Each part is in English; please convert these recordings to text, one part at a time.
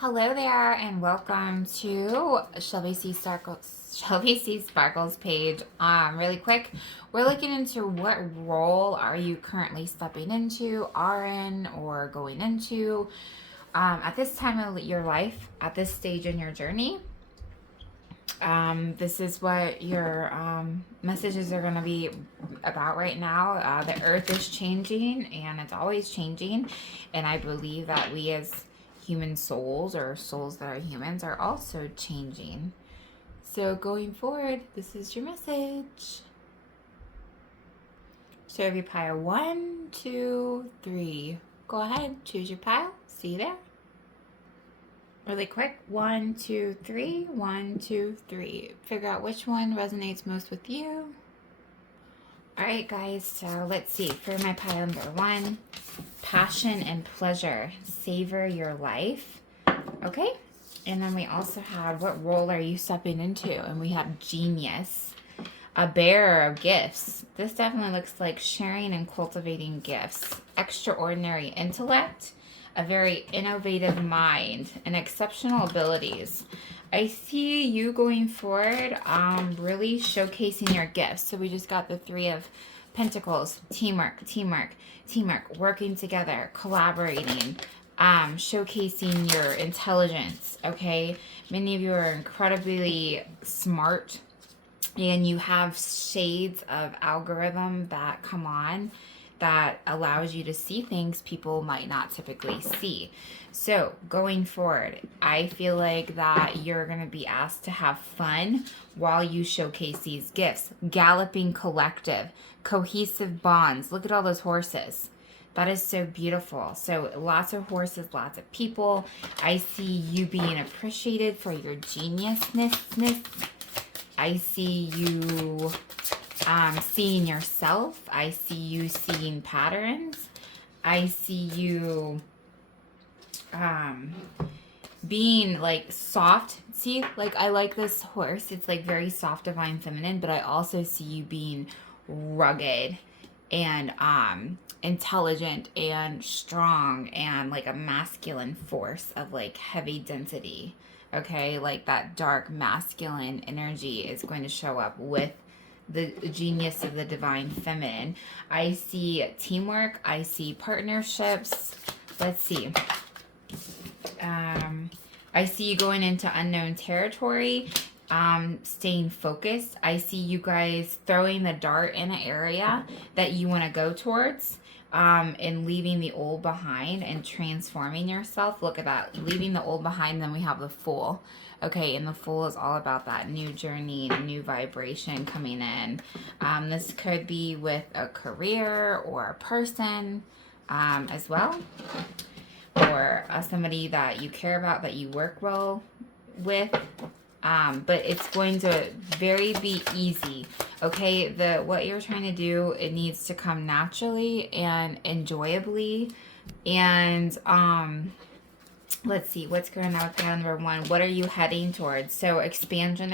Hello there, and welcome to Shelby C. Sparkles page. Really quick, we're looking into what role are you currently stepping into, are in, or going into at this time of your life, at this stage in your journey. This is what your messages are going to be about right now. The earth is changing, and it's always changing, and I believe that we as human souls, or souls that are humans, are also changing. So going forward, this is your message. So if you pile 1, 2, 3, go ahead, choose your pile. See you there. Really quick, 1, 2, 3, 1, 2, 3. Figure out which one resonates most with you. All right, guys, so let's see. For my pile number 1, passion and pleasure, savor your life. Okay, and then we also have what role are you stepping into, and we have genius, a bearer of gifts. This definitely looks like sharing and cultivating gifts, extraordinary intellect, a very innovative mind, and exceptional abilities. I see you going forward, really showcasing your gifts. So we just got the 3 of Pentacles, teamwork, working together, collaborating, showcasing your intelligence, okay? Many of you are incredibly smart, and you have shades of algorithm that come on that allows you to see things people might not typically see. So going forward, I feel like that you're going to be asked to have fun while you showcase these gifts. Galloping collective, cohesive bonds. Look at all those horses. That is so beautiful. So lots of horses, lots of people. I see you being appreciated for your geniusness. I see you seeing yourself. I see you seeing patterns. I see you being like soft. See, like I like this horse. It's like very soft, divine, feminine, but I also see you being rugged and intelligent and strong and like a masculine force of like heavy density. Okay, like that dark masculine energy is going to show up with the genius of the divine feminine. I see teamwork. I see partnerships. Let's see. I see you going into unknown territory, staying focused. I see you guys throwing the dart in an area that you want to go towards, and leaving the old behind and transforming yourself. Look at that. Leaving the old behind, then we have the Fool. Okay, and the Fool is all about that new journey, new vibration coming in. This could be with a career or a person as well, or somebody that you care about, that you work well with. But it's going to be easy. Okay, what you're trying to do, it needs to come naturally and enjoyably. And let's see, what's going on with pile number 1? What are you heading towards? So expansion.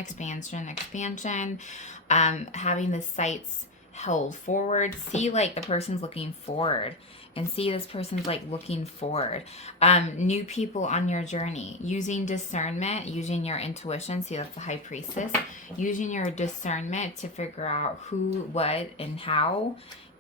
Having the sights held forward. See, like the person's looking forward. And see, this person's like looking forward. New people on your journey. Using discernment, using your intuition. See, that's the High Priestess. Using your discernment to figure out who, what, and how.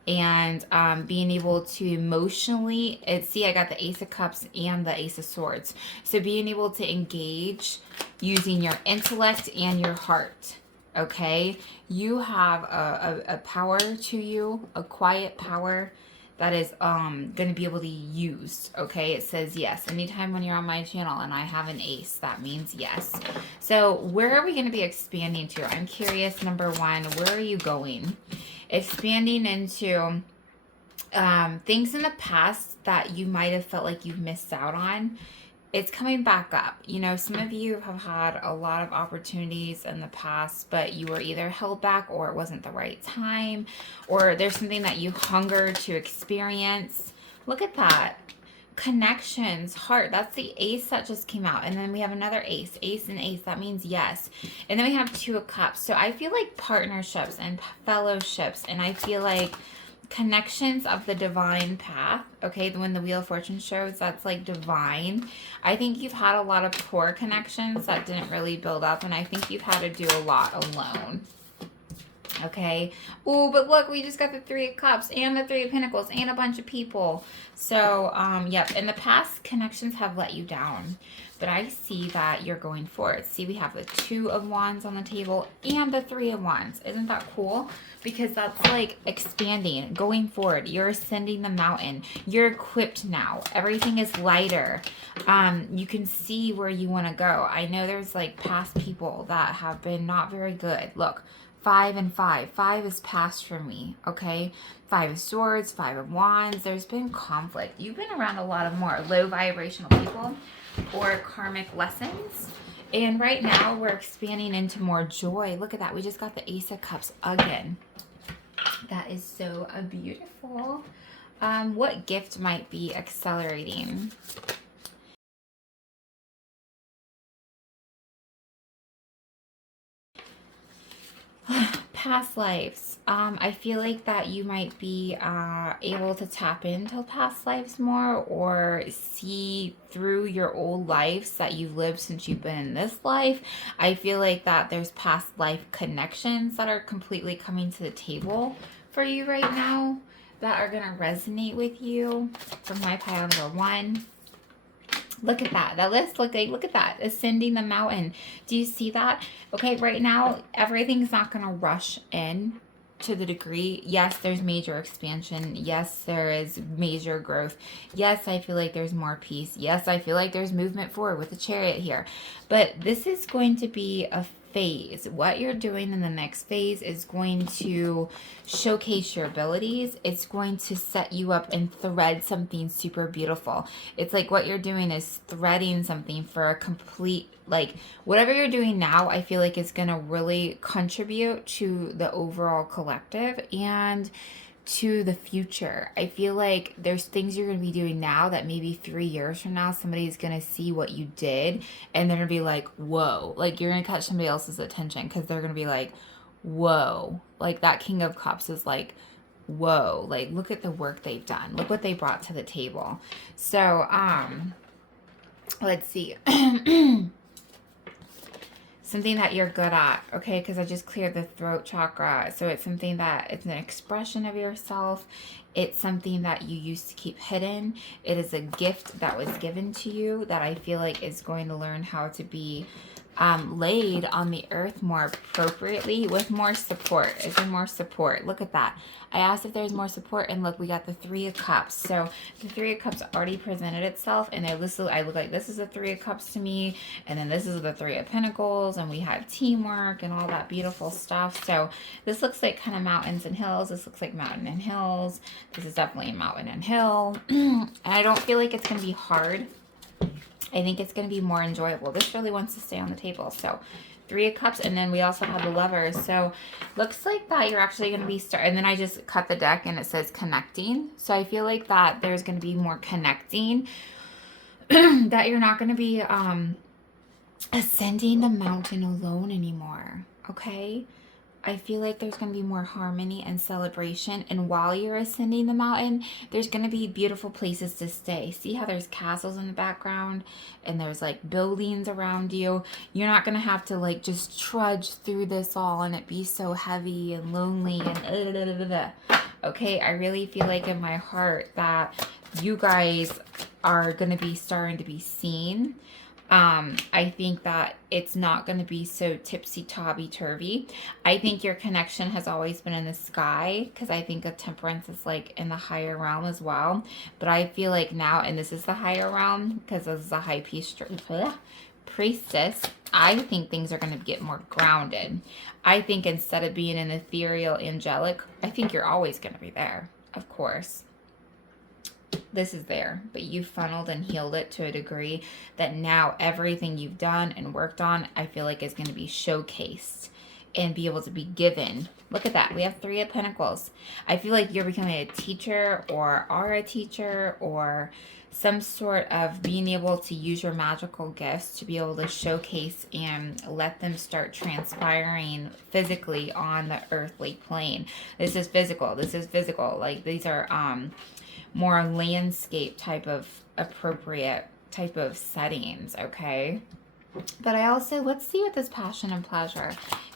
And being able to emotionally, see, I got the Ace of Cups and the Ace of Swords. So being able to engage using your intellect and your heart. Okay? You have a power to you, a quiet power that is going to be able to be used. Okay, it says yes. Anytime when you're on my channel and I have an ace, that means yes. So where are we going to be expanding to? I'm curious, number 1, where are you going? Expanding into things in the past that you might have felt like you've missed out on. It's coming back up. You know, some of you have had a lot of opportunities in the past, but you were either held back, or it wasn't the right time, or there's something that you hunger to experience. Look at that. Connections, heart. That's the ace that just came out. And then we have another ace. Ace and ace. That means yes. And then we have 2 of cups. So I feel like partnerships and fellowships, and I feel like connections of the divine path. Okay, when the Wheel of Fortune shows, that's like divine. I think you've had a lot of poor connections that didn't really build up, and I think you've had to do a lot alone. Okay. Oh, but look, we just got the Three of Cups and the Three of Pentacles and a bunch of people. So, yep. In the past, connections have let you down. But I see that you're going forward. See, we have the Two of Wands on the table and the Three of Wands. Isn't that cool? Because that's like expanding, going forward. You're ascending the mountain. You're equipped now. Everything is lighter. You can see where you want to go. I know there's like past people that have been not very good. Look. 5 and 5. 5 is past for me, okay? 5 of Swords, 5 of Wands. There's been conflict. You've been around a lot of more low vibrational people or karmic lessons. And right now we're expanding into more joy. Look at that. We just got the Ace of Cups again. That is so beautiful. What gift might be accelerating? Past lives. I feel like that you might be able to tap into past lives more, or see through your old lives that you've lived since you've been in this life. I feel like that there's past life connections that are completely coming to the table for you right now that are going to resonate with you. For my pile number 1. Look at that. That list, look at that. Ascending the mountain. Do you see that? Okay, right now, everything's not going to rush in to the degree. Yes, there's major expansion. Yes, there is major growth. Yes, I feel like there's more peace. Yes, I feel like there's movement forward with the Chariot here. But this is going to be a phase. What you're doing in the next phase is going to showcase your abilities. It's going to set you up and thread something super beautiful. It's like what you're doing is threading something for a complete, like whatever you're doing now, I feel like is going to really contribute to the overall collective and to the future. I feel like there's things you're going to be doing now that maybe 3 years from now, somebody's going to see what you did and they're going to be like, whoa, like you're going to catch somebody else's attention because they're going to be like, whoa, like that King of Cups is like, whoa, like look at the work they've done. Look what they brought to the table. So, let's see. Something that you're good at, okay? Because I just cleared the throat chakra. So it's something that it's an expression of yourself. It's something that you used to keep hidden. It is a gift that was given to you that I feel like is going to learn how to be laid on the earth more appropriately with more support. Is there more support? Look at that. I asked if there's more support, and look, we got the Three of Cups. So the Three of Cups already presented itself, and I look like this is the Three of Cups to me, and then this is the Three of Pentacles, and we have teamwork and all that beautiful stuff. So this looks like kind of mountains and hills. This looks like mountain and hills. This is definitely a mountain and hill. And I don't feel like it's going to be hard. I think it's going to be more enjoyable. This really wants to stay on the table. So Three of Cups, and then we also have the Lovers. So looks like that you're actually going to be and then I just cut the deck and it says connecting. So I feel like that there's going to be more connecting. That you're not going to be ascending the mountain alone anymore. Okay? I feel like there's going to be more harmony and celebration. And while you're ascending the mountain, there's going to be beautiful places to stay. See how there's castles in the background and there's like buildings around you. You're not going to have to like just trudge through this all and it be so heavy and lonely and okay, I really feel like in my heart that you guys are going to be starting to be seen. I think that it's not going to be so tipsy-topsy-turvy. I think your connection has always been in the sky, because I think a Temperance is like in the higher realm as well. But I feel like now, and this is the higher realm, because this is a high priestess, I think things are going to get more grounded. I think instead of being an ethereal angelic, I think you're always going to be there, of course. This is there, but you funneled and healed it to a degree that now everything you've done and worked on, I feel like is going to be showcased and be able to be given. Look at that. We have 3 of Pentacles. I feel like you're becoming a teacher or are a teacher or some sort of being able to use your magical gifts to be able to showcase and let them start transpiring physically on the earthly plane. This is physical. This is physical. Like these are more landscape type of appropriate type of settings, okay? But I also, let's see what this passion and pleasure.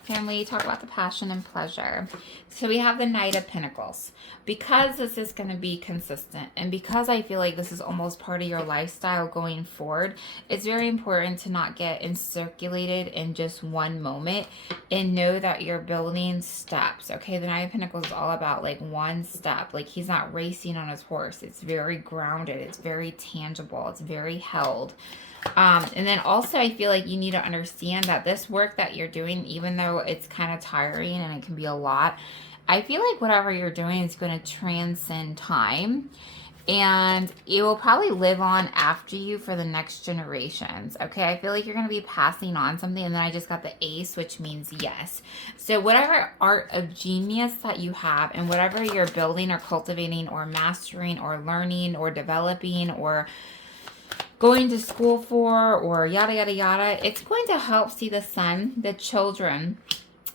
Can we talk about the passion and pleasure? So we have the Knight of Pentacles. Because this is going to be consistent, and because I feel like this is almost part of your lifestyle going forward, it's very important to not get encirculated in just one moment and know that you're building steps, okay? The Knight of Pentacles is all about like one step. Like he's not racing on his horse. It's very grounded. It's very tangible. It's very held. And then also I feel like you need to understand that this work that you're doing, even though it's kind of tiring and it can be a lot, I feel like whatever you're doing is going to transcend time, and it will probably live on after you for the next generations. Okay, I feel like you're going to be passing on something. And then I just got the ace, which means yes. So whatever art of genius that you have and whatever you're building or cultivating or mastering or learning or developing or going to school for or yada, yada, yada, it's going to help see the sun, the children.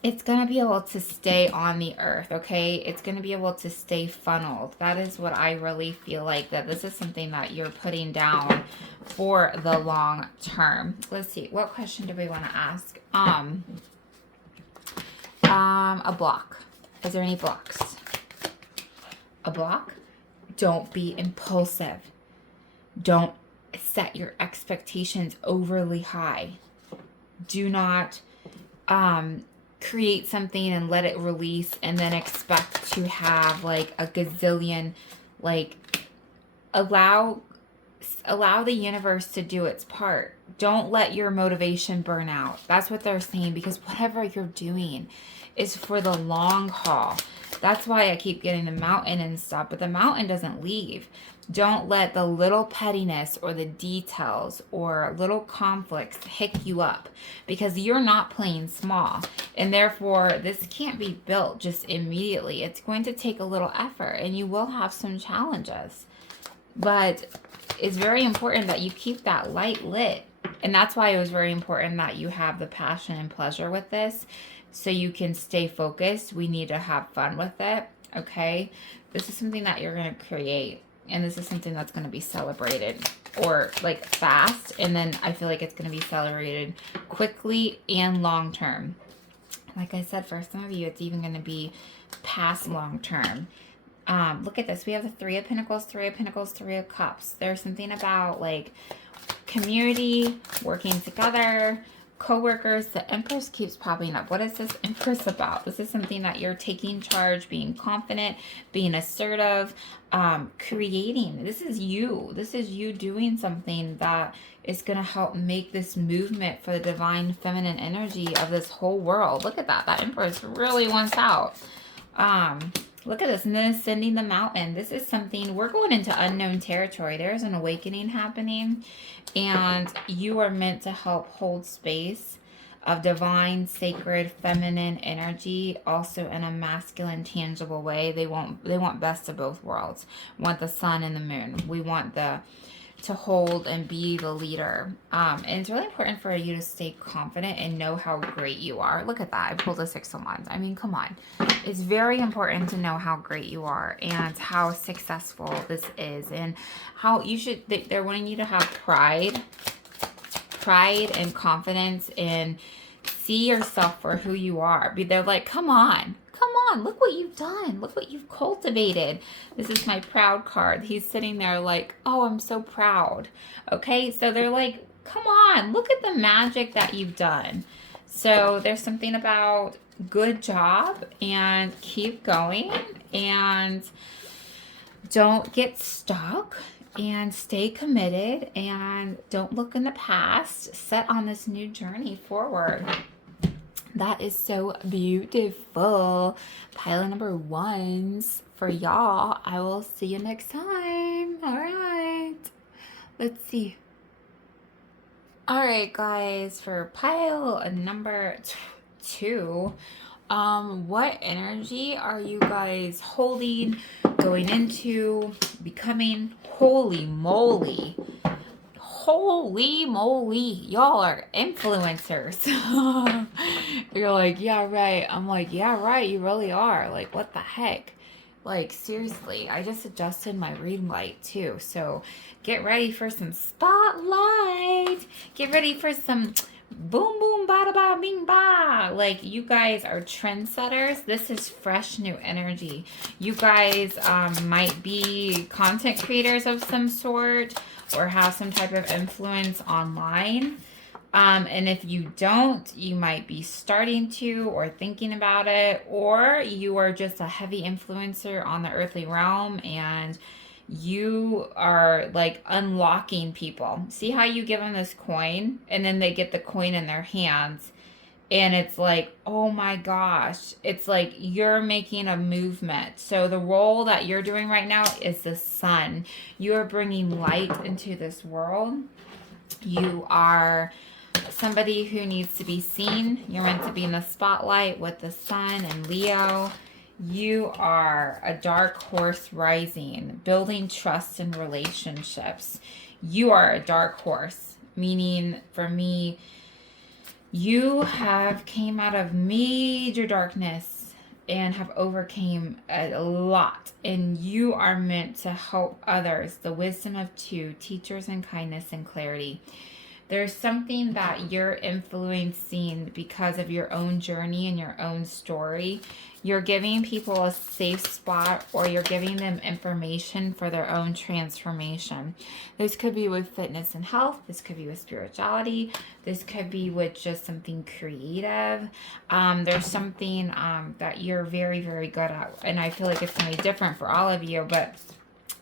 It's going to be able to stay on the earth, okay? It's going to be able to stay funneled. That is what I really feel like, that this is something that you're putting down for the long term. Let's see. What question do we want to ask? A block. Is there any blocks? A block? Don't be impulsive. Don't set your expectations overly high. Do not create something and let it release and then expect to have like a gazillion, like allow the universe to do its part. Don't let your motivation burn out. That's what they're saying, because whatever you're doing is for the long haul. That's why I keep getting the mountain and stuff, but the mountain doesn't leave. Don't let the little pettiness or the details or little conflicts hick you up, because you're not playing small. And therefore, this can't be built just immediately. It's going to take a little effort, and you will have some challenges. But it's very important that you keep that light lit. And that's why it was very important that you have the passion and pleasure with this, so you can stay focused. We need to have fun with it, okay? This is something that you're going to create. And this is something that's going to be celebrated, or like fast. And then I feel like it's going to be celebrated quickly and long term. Like I said, for some of you, it's even going to be past long term. Look at this. We have the 3 of Pentacles, 3 of Pentacles, 3 of Cups. There's something about like community, working together, co-workers. The Empress keeps popping up. What is this Empress about? This is something that you're taking charge, being confident, being assertive, creating. This is you. This is you doing something that is going to help make this movement for the divine feminine energy of this whole world. Look at that. That Empress really wants out. Look at this. And then ascending the mountain. This is something, we're going into unknown territory. There's an awakening happening, and you are meant to help hold space of divine, sacred, feminine energy, also in a masculine, tangible way. They want best of both worlds. We want the sun and the moon. We want to hold and be the leader. And it's really important for you to stay confident and know how great you are. Look at that. I pulled a 6 of Wands. I mean, come on. It's very important to know how great you are and how successful this is, and how you should, they're wanting you to have pride and confidence, and see yourself for who you are. They're like, come on, look what you've done. Look what you've cultivated. This is my proud card. He's sitting there like, oh, I'm so proud. Okay, so they're like, come on, look at the magic that you've done. So there's something about good job, and keep going, and don't get stuck, and stay committed, and don't look in the past. Set on this new journey forward. That is so beautiful. Pile number 1s for y'all. I will see you next time. All right. Let's see. All right, guys, for pile number 2. What energy are you guys holding, going into, becoming? Holy moly. Holy moly. Y'all are influencers. You're like, yeah, right. I'm like, yeah, right. You really are. Like, what the heck? Like, seriously. I just adjusted my ring light, too. So, get ready for some spotlight. Get ready for some boom, boom, bada, ba, bing, ba. Like, you guys are trendsetters. This is fresh new energy. You guys might be content creators of some sort or have some type of influence online. And if you don't, you might be starting to or thinking about it, or you are just a heavy influencer on the earthly realm and you are like unlocking people. See how you give them this coin and then they get the coin in their hands and it's like, oh my gosh, it's like you're making a movement. So the role that you're doing right now is the sun. You are bringing light into this world. You are somebody who needs to be seen. You're meant to be in the spotlight with the sun and Leo. You are a dark horse rising, building trust in relationships. You are a dark horse, meaning for me, you have came out of major darkness and have overcame a lot. And you are meant to help others. The wisdom of 2, teachers in kindness and clarity. There's something that you're influencing because of your own journey and your own story. You're giving people a safe spot or you're giving them information for their own transformation. This could be with fitness and health. This could be with spirituality. This could be with just something creative. There's something that you're very, very good at. And I feel like it's going to be different for all of you. But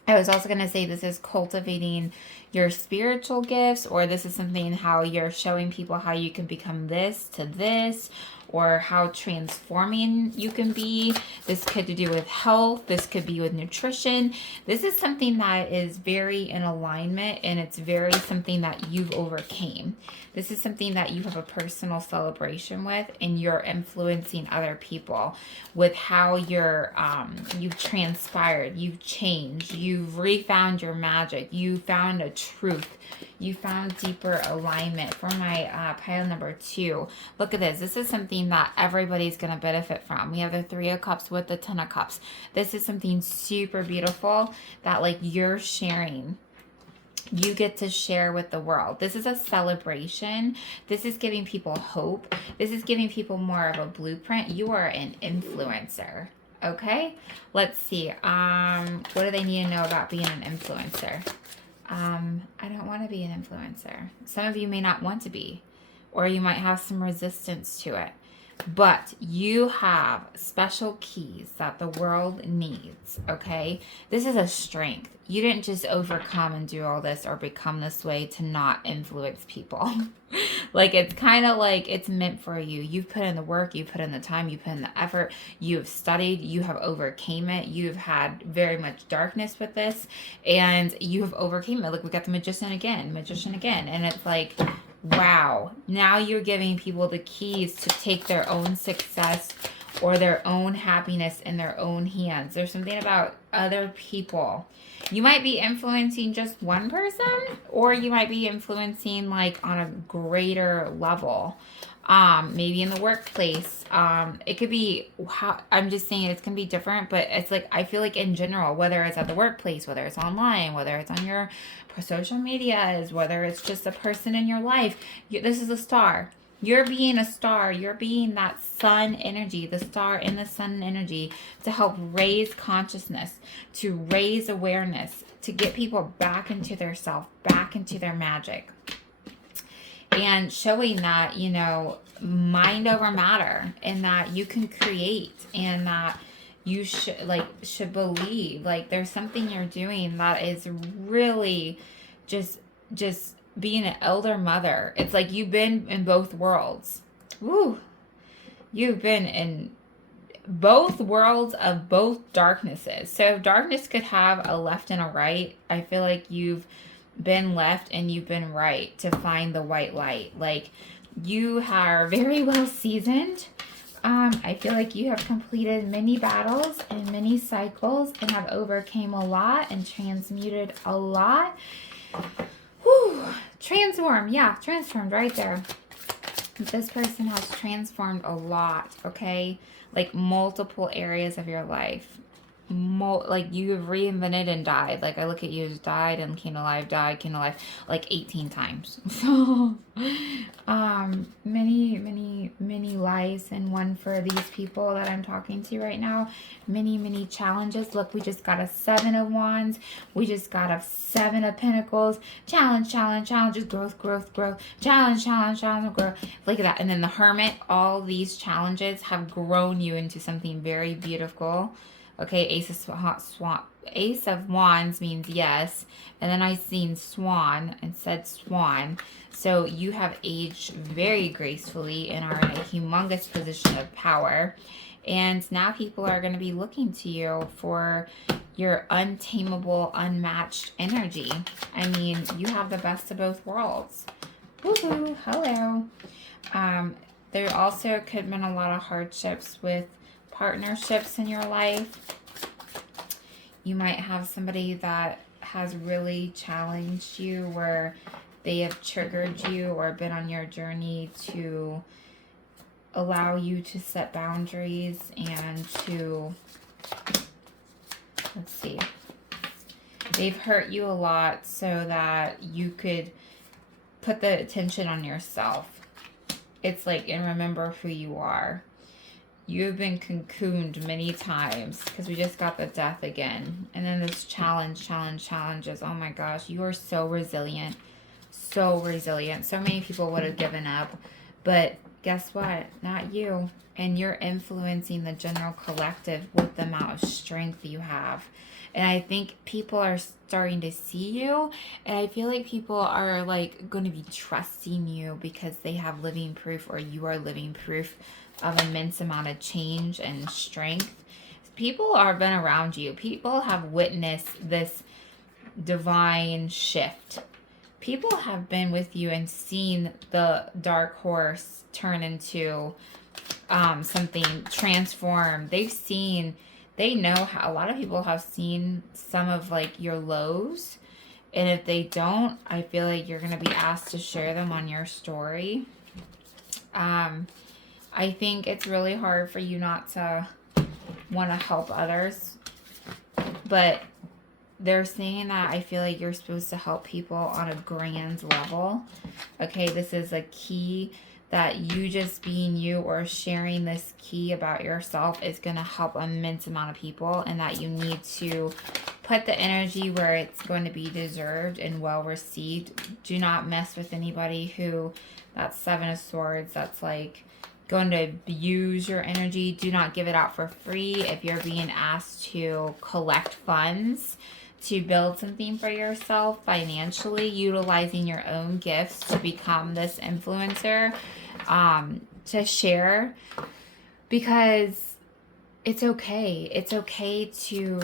I was also going to say this is cultivating your spiritual gifts, or this is something how you're showing people how you can become this to this, or how transforming you can be. This could do with health. This could be with nutrition. This is something that is very in alignment, and it's very something that you've overcame. This is something that you have a personal celebration with, and you're influencing other people with how you've transpired, you've changed, you've refound your magic, you found a truth, you found deeper alignment. For my pile number 2, look at this. This is something that everybody's going to benefit from. We have the 3 of Cups with the 10 of Cups. This is something super beautiful that like you're sharing. You get to share with the world. This is a celebration. This is giving people hope. This is giving people more of a blueprint. You are an influencer. Okay? Let's see. What do they need to know about being an influencer? I don't want to be an influencer. Some of you may not want to be, or you might have some resistance to it. But you have special keys that the world needs, okay? This is a strength. You didn't just overcome and do all this or become this way to not influence people. Like, it's kind of like it's meant for you. You've put in the work, you put in the time, you put in the effort, you have studied, you have overcame it, you've had very much darkness with this, and you have overcame it. Like, we got the magician again, and it's like, wow, now you're giving people the keys to take their own success or their own happiness in their own hands. There's something about other people. You might be influencing just one person, or you might be influencing like on a greater level. Maybe in the workplace. It could be, I'm just saying it's going to be different, but it's like, I feel like in general, whether it's at the workplace, whether it's online, whether it's on your social medias, whether it's just a person in your life, this is a star. You're being a star. You're being that sun energy, the star in the sun energy, to help raise consciousness, to raise awareness, to get people back into their self, back into their magic. And showing that, you know, mind over matter, and that you can create, and that you should believe. Like, there's something you're doing that is really just being an elder mother. It's like you've been in both worlds. Woo! You've been in both worlds of both darknesses. So darkness could have a left and a right. I feel like you've been left and you've been right to find the white light. Like, You are very well seasoned. I feel like you have completed many battles and many cycles and have overcame a lot and transmuted a lot. Whew. Transform. Yeah, transformed right there. This person has transformed a lot, okay? Like multiple areas of your life. Like you have reinvented and died. Like I look at you as died and came alive, died, came alive, like 18 times. So, many lives and one for these people that I'm talking to right now. Many challenges. Look, we just got a 7 of Wands. We just got a 7 of Pentacles. Challenge, challenges, growth. Challenge, growth. Look at that. And then the Hermit. All these challenges have grown you into something very beautiful. Okay, Ace of Wands means yes. And then I seen Swan and said Swan. So you have aged very gracefully and are in a humongous position of power. And now people are going to be looking to you for your untamable, unmatched energy. I mean, you have the best of both worlds. Woohoo! Hello. There also could have been a lot of hardships with partnerships in your life. You might have somebody that has really challenged you where they have triggered you or been on your journey to allow you to set boundaries and to, let's see, they've hurt you a lot so that you could put the attention on yourself. It's like, and remember who you are. You have been cocooned many times because we just got the death again. And then this challenges. Oh my gosh, you are so resilient. So resilient. So many people would have given up. But guess what? Not you. And you're influencing the general collective with the amount of strength you have. And I think people are starting to see you. And I feel like people are like going to be trusting you because they have living proof, or you are living proof of immense amount of change and strength. People have been around you. People have witnessed this divine shift. People have been with you and seen the dark horse turn into something transformed. They know how, a lot of people have seen some of like your lows. And if they don't, I feel like you're going to be asked to share them on your story. I think it's really hard for you not to want to help others, but they're saying that I feel like you're supposed to help people on a grand level. Okay, this is a key that you just being you or sharing this key about yourself is going to help an immense amount of people, and that you need to put the energy where it's going to be deserved and well received. Do not mess with anybody who, that's 7 of Swords, that's like going to abuse your energy. Do not give it out for free. If you're being asked to collect funds to build something for yourself financially, utilizing your own gifts to become this influencer, to share, because it's okay. It's okay to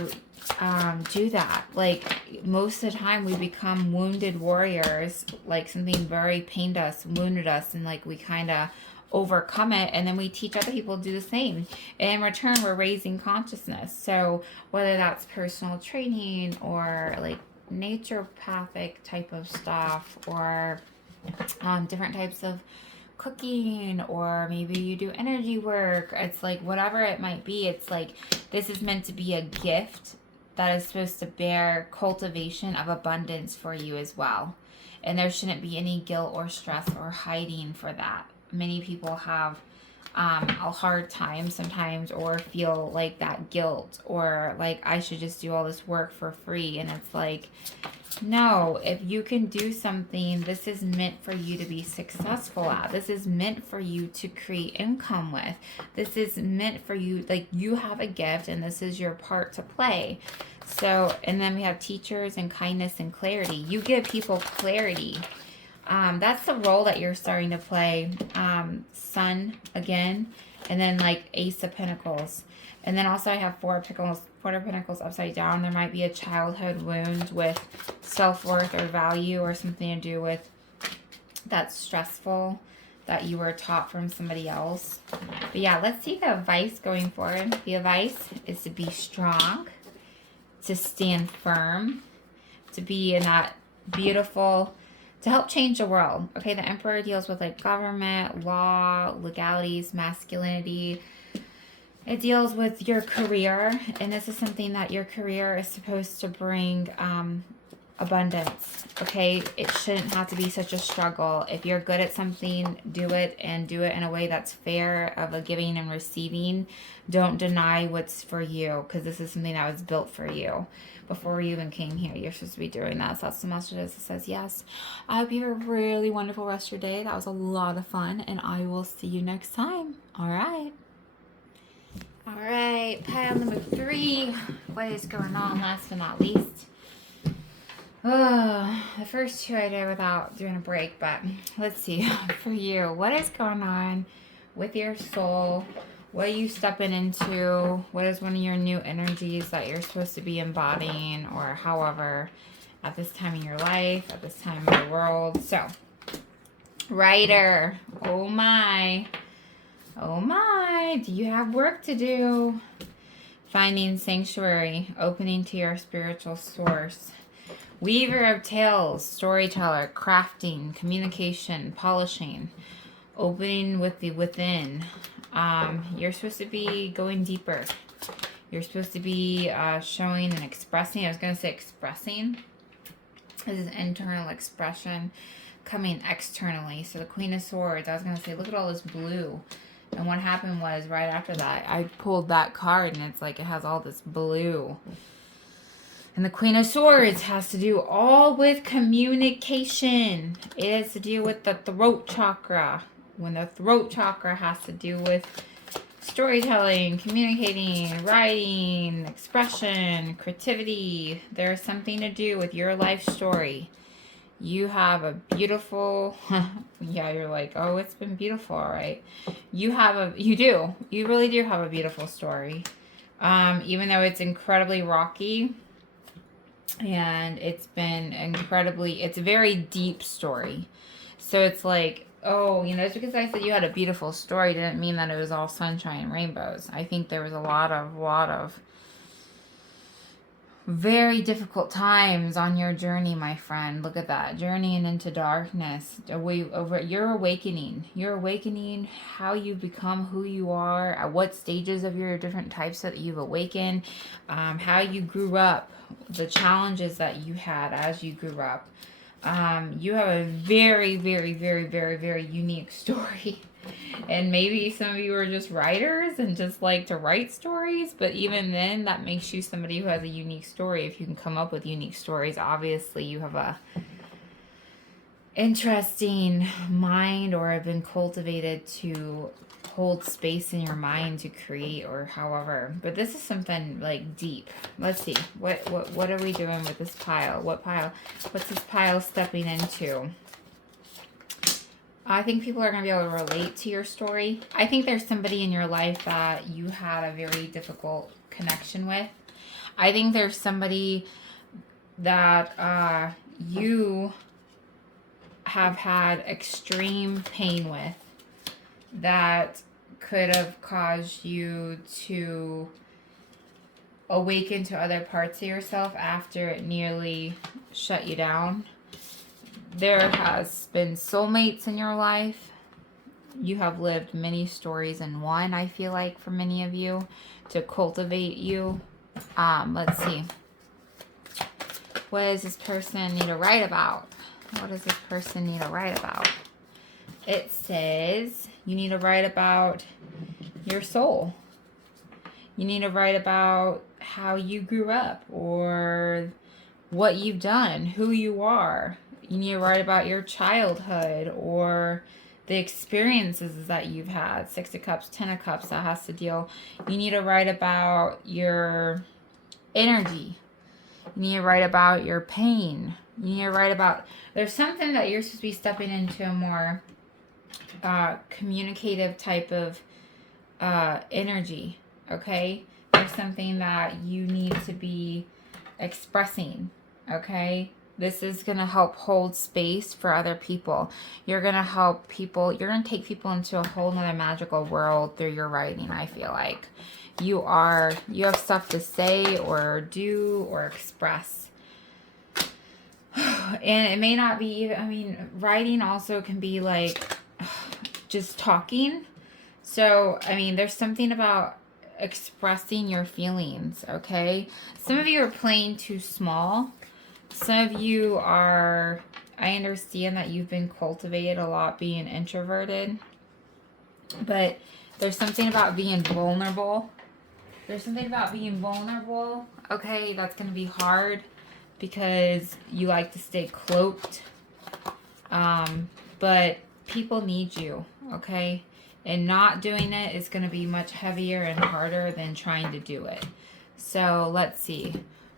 do that. Like most of the time we become wounded warriors, like something very pained us, wounded us, and like we kind of overcome it, and then we teach other people to do the same. And in return, we're raising consciousness. So whether that's personal training or like naturopathic type of stuff, or different types of cooking, or maybe you do energy work, it's like whatever it might be, it's like this is meant to be a gift that is supposed to bear cultivation of abundance for you as well. And there shouldn't be any guilt or stress or hiding for that. Many people have a hard time sometimes, or feel like that guilt, or like I should just do all this work for free. And it's like, no, if you can do something, this is meant for you to be successful at. This is meant for you to create income with. This is meant for you, like you have a gift and this is your part to play. So, and then we have teachers and kindness and clarity. You give people clarity. That's the role that you're starting to play. Sun again, and then like Ace of Pentacles. And then also I have Four of Pentacles upside down. There might be a childhood wound with self-worth or value, or something to do with that's stressful that you were taught from somebody else. But yeah, let's see the advice going forward. The advice is to be strong, to stand firm, to be in that beautiful, to help change the world. Okay, the Emperor deals with like government, law, legalities, masculinity. It deals with your career, and this is something that your career is supposed to bring abundance. Okay, it shouldn't have to be such a struggle. If you're good at something, do it, and do it in a way that's fair, of a giving and receiving. Don't deny what's for you, because this is something that was built for you. Before you even came here, you're supposed to be doing that. So that's the message that says yes. I hope you have a really wonderful rest of your day. That was a lot of fun, and I will see you next time. All right. All right, pile number 3. What is going on? Last but not least. Oh, the first 2 I did without doing a break, but let's see. For you, what is going on with your soul? What are you stepping into? What is one of your new energies that you're supposed to be embodying, or however, at this time in your life, at this time in the world? So, writer, oh my, do you have work to do? Finding sanctuary, opening to your spiritual source. Weaver of tales, storyteller, crafting, communication, polishing, opening with the within. You're supposed to be going deeper. You're supposed to be showing and expressing. I was going to say expressing. This is internal expression coming externally. So the Queen of Swords, I was going to say, look at all this blue. And what happened was, right after that, I pulled that card, and it's like it has all this blue. And the Queen of Swords has to do all with communication. It has to do with the throat chakra. When the throat chakra has to do with storytelling, communicating, writing, expression, creativity, there's something to do with your life story. You have a beautiful, yeah, you're like, oh, it's been beautiful, all right. You really do have a beautiful story. Even though it's incredibly rocky, and it's a very deep story. So it's like, oh, just because I said you had a beautiful story didn't mean that it was all sunshine and rainbows. I think there was a lot of very difficult times on your journey, my friend. Look at that. Journeying into darkness. You're awakening. You're awakening how you become who you are, at what stages of your different types that you've awakened, how you grew up, the challenges that you had as you grew up. You have a very, very, very, very, very unique story. And maybe some of you are just writers and just like to write stories, but even then, that makes you somebody who has a unique story. If you can come up with unique stories, obviously you have a interesting mind, or have been cultivated to hold space in your mind to create, or however. But this is something like deep. Let's see. What are we doing with this pile? What's this pile stepping into? I think people are going to be able to relate to your story. I think there's somebody in your life that you had a very difficult connection with. I think there's somebody that you have had extreme pain with, that could have caused you to awaken to other parts of yourself after it nearly shut you down. There has been soulmates in your life. You have lived many stories in one, I feel like, for many of you, to cultivate you. Let's see. What does this person need to write about? What does this person need to write about? It says you need to write about your soul. You need to write about how you grew up, or what you've done, who you are. You need to write about your childhood, or the experiences that you've had. 6 of Cups, 10 of Cups, that has to deal. You need to write about your energy. You need to write about your pain. You need to write about... There's something that you're supposed to be stepping into a more communicative type of energy, okay? There's something that you need to be expressing, okay? This is going to help hold space for other people. You're going to help people. You're going to take people into a whole nother magical world through your writing, I feel like. You have stuff to say or do or express. And it may not be even, I mean, writing also can be like just talking. So, I mean, there's something about expressing your feelings, okay? Some of you are playing too small. Some of you are, I understand that you've been cultivated a lot being introverted, but there's something about being vulnerable. There's something about being vulnerable, okay, that's going to be hard because you like to stay cloaked. But people need you, okay? And not doing it is going to be much heavier and harder than trying to do it. So let's see.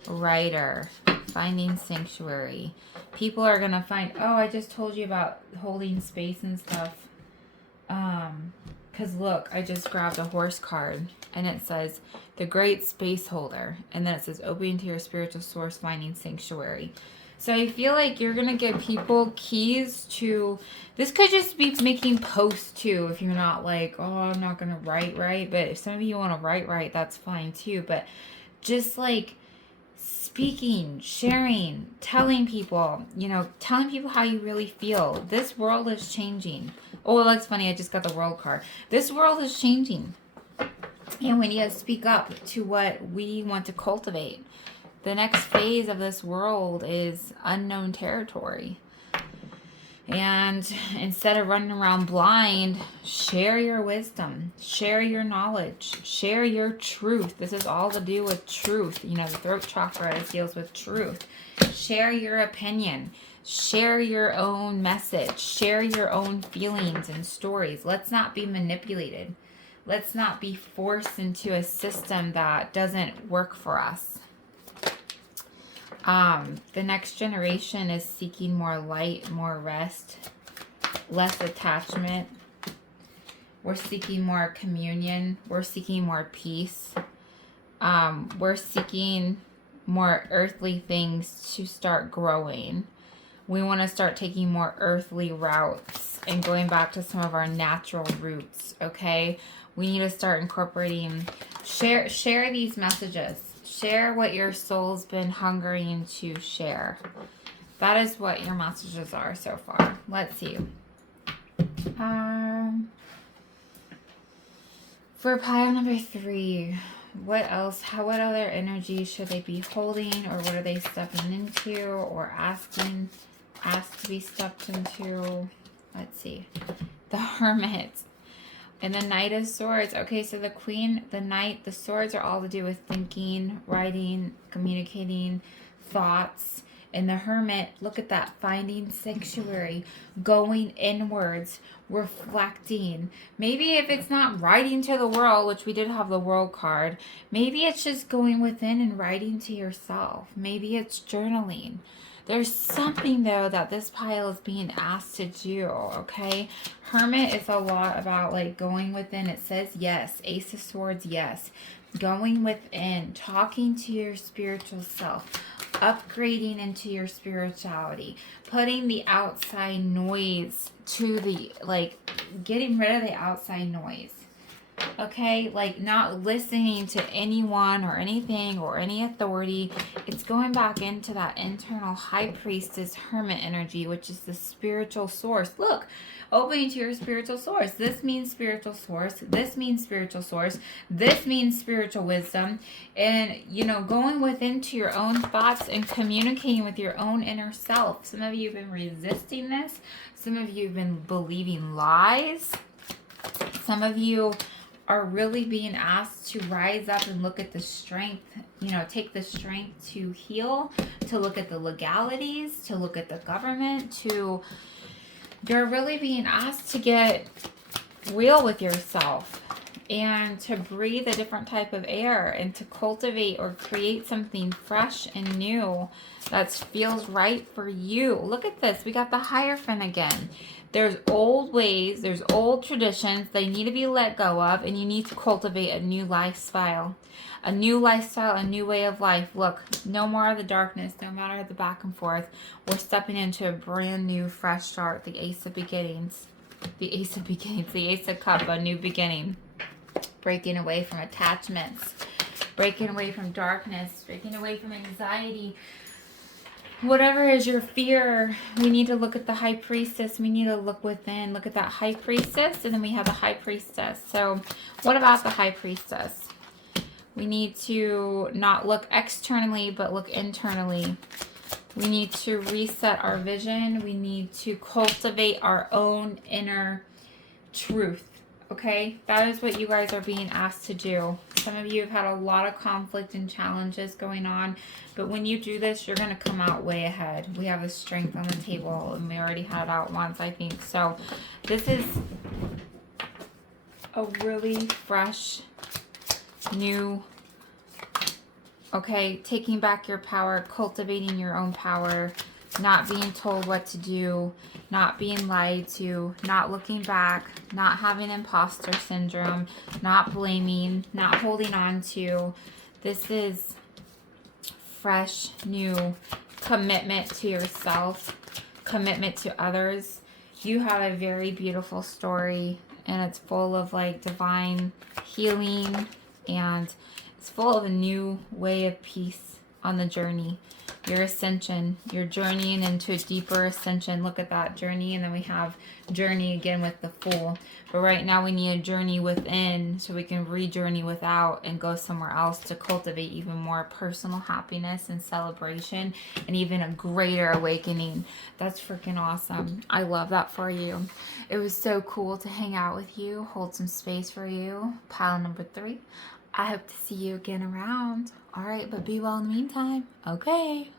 Writer, finding sanctuary. People are going to find, oh, I just told you about holding space and stuff. Because look, I just grabbed a horse card and it says the great space holder. And then it says opening to your spiritual source, finding sanctuary. So I feel like you're going to give people keys to, this could just be making posts too, if you're not like, oh, I'm not going to write, but if some of you want to write, that's fine too. But just like speaking, sharing, telling people, telling people how you really feel. This world is changing. Oh, that's funny. I just got the world card. This world is changing. And we need to speak up to what we want to cultivate. The next phase of this world is unknown territory. And instead of running around blind, share your wisdom, share your knowledge, share your truth. This is all to do with truth. The throat chakra deals with truth. Share your opinion. Share your own message. Share your own feelings and stories. Let's not be manipulated. Let's not be forced into a system that doesn't work for us. The next generation is seeking more light, more rest, less attachment. We're seeking more communion. We're seeking more peace. We're seeking more earthly things to start growing. We want to start taking more earthly routes and going back to some of our natural roots, okay? We need to start incorporating, share these messages. Share what your soul's been hungering to share. That is what your messages are so far. Let's see. For pile number 3, what else? What other energy should they be holding, or what are they stepping into, or asked to be stepped into? Let's see. The Hermit. And the Knight of Swords. Okay, so the Queen, the Knight, the Swords are all to do with thinking, writing, communicating, thoughts. And the Hermit, look at that, finding sanctuary, going inwards, reflecting. Maybe if it's not writing to the world, which we did have the World card, maybe it's just going within and writing to yourself. Maybe it's journaling. There's something, though, that this pile is being asked to do, okay? Hermit is a lot about, like, going within. It says yes. Ace of Swords, yes. Going within, talking to your spiritual self, upgrading into your spirituality, putting the outside noise to the, like, getting rid of the outside noise. Okay, like not listening to anyone or anything or any authority. It's going back into that internal high priestess hermit energy, which is the spiritual source. Look, opening to your spiritual source. This means spiritual source. This means spiritual source. This means spiritual wisdom. And, going within to your own thoughts and communicating with your own inner self. Some of you have been resisting this. Some of you have been believing lies. Some of you are really being asked to rise up and look at the strength, take the strength to heal, to look at the legalities, to look at the government, you're really being asked to get real with yourself and to breathe a different type of air and to cultivate or create something fresh and new that feels right for you. Look at this. We got the Hierophant again. There's old ways, there's old traditions they need to be let go of, and you need to cultivate a new lifestyle. a new lifestyle, a new way of life. Look, no more of the darkness, no matter the back and forth. We're stepping into a brand new, fresh start. The Ace of Beginnings. The Ace of Beginnings. The Ace of Cups, a new beginning. Breaking away from attachments. Breaking away from darkness. Breaking away from anxiety. Whatever is your fear, we need to look at the High Priestess. We need to look within. Look at that High Priestess, and then we have the High Priestess. So what about the High Priestess? We need to not look externally, but look internally. We need to reset our vision. We need to cultivate our own inner truth. Okay, that is what you guys are being asked to do. Some of you have had a lot of conflict and challenges going on, but when you do this, you're going to come out way ahead. We have the Strength on the table, and we already had it out once, I think. So this is a really fresh, new, okay, taking back your power, cultivating your own power, not being told what to do, not being lied to, not looking back, not having imposter syndrome, not blaming, not holding on to. This is fresh, new commitment to yourself, commitment to others. You have a very beautiful story, and it's full of like divine healing, and it's full of a new way of peace on the journey. Your ascension, you're journeying into a deeper ascension. Look at that journey, and then we have journey again with the Fool. But right now we need a journey within so we can re-journey without and go somewhere else to cultivate even more personal happiness and celebration and even a greater awakening. That's freaking awesome. I love that for you. It was so cool to hang out with you, hold some space for you. Pile number 3. I hope to see you again around. All right, but be well in the meantime. Okay.